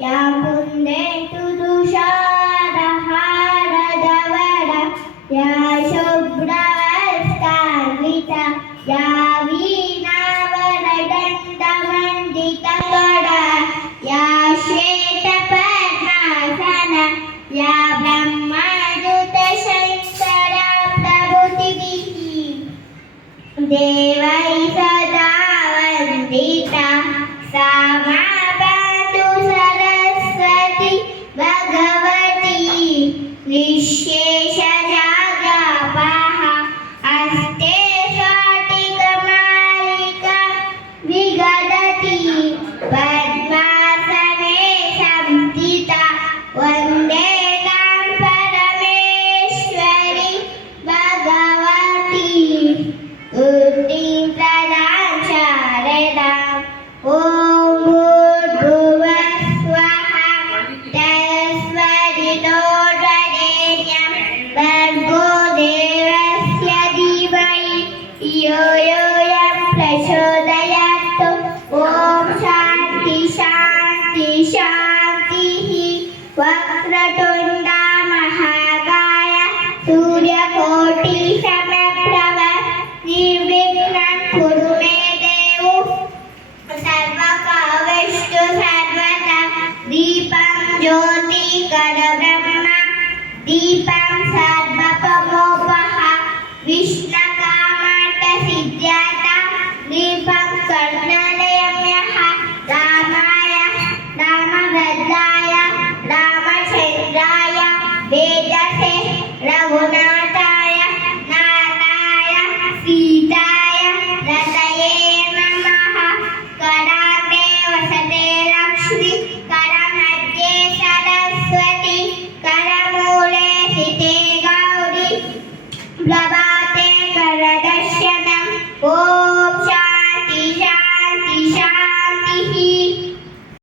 या कुन्देषु तुषारहारधवला या शुभ्रवस्त्रान्विता या वीणावरदण्डमण्डितकरा या श्वेतपद्मासना या ब्रह्मादुतशङ्करा प्रभृतिभिः देवैः सदा वन्दिता सा मा पातु सरस्वती भगवती निःशेषजाड्यापः हस्ते स्फटिकमालिका विगदति पद्मासने संस्थिता वन्दे तां परमेश्वरी भगवती बुद्धिं प्रदां शारदाम् ॐ भूर्भुवः स्वः तस्सवितो वरेण्यं भर्गो देवस्य धीमहि धियो यो यं प्रचोदयात् ॐ शान्ति शान्ति शान्तिः वक्रतुण्डा महाकाय सूर्यकोटिसमप्रभ निर्विघ्नं कुरु मे देव सर्वकार्येषु सर्वदा दीपं ज्योतिकरब्रह्म दीपं सर्वतमोपः विष्णुकामार्थसिद्ध्यर्थ दीपं कर्णलयम्यः रामाय रामभद्राय रामचन्द्राय वेदसे रघुनाथाय नाथाय सीताय रतये नमः कराग्रे वसते लक्ष्मी करमध्ये सरस्वती करमूले स्थिते गौरी प्रभा